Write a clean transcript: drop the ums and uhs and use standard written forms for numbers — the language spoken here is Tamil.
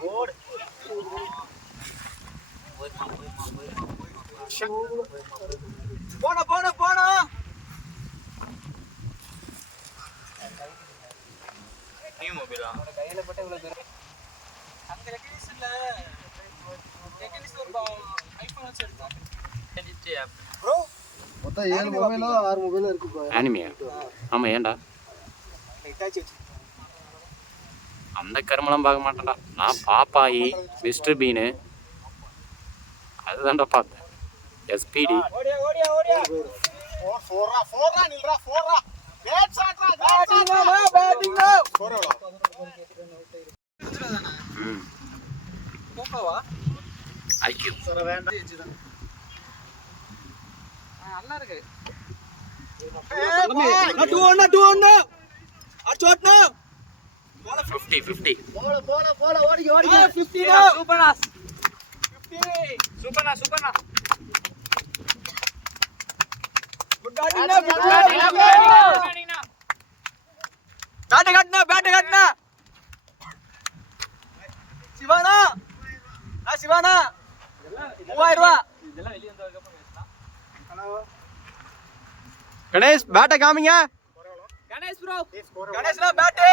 போன நியூ மொபைலா கையில போட்டு இவ்வளவு தூரம் அங்க ரெக்கனிஸ் இல்ல ரெக்கனிஸ் ஒரு ஐபோன் வச்சு எடுத்தா ப்ரோ மொத்தம் 7 மொபைலோ 6 மொபைலோ இருக்கு ப்ரோ. அனிமியா? ஆமா. ஏன்டா அந்த கருமெல்லாம் பார்க்க மாட்டேன்டா. நான் பாப்பாயி, மிஸ்டர் பீனு அதுதான்டா பார்த்தேன். எஸ்பிடி ஓடியா ஓடியா ஓடியா ஃபோர்ரா நில்றா ஃபோர்ரா பேட் ஷாட்ரா பேட்டிங் வா ஃபோர்ரா போப்பவா ஐக்யூ சர வேண்டாம் நல்லா இருக்கு. ना 2-1 அச்சோட்னா 50 போல ஓடிங்க 50 சூப்பர்னாஸ் 50 சூப்பர்னா குட் பேட் கட்னா சிவானா 3000 ரூபாய் இதெல்லாம் வெளிய வந்ததுக்கு அப்புறம் பேசலாம். கணேஷ் பேட்டை காமிங்க. Ganesh bro கணேஷ்னா birthday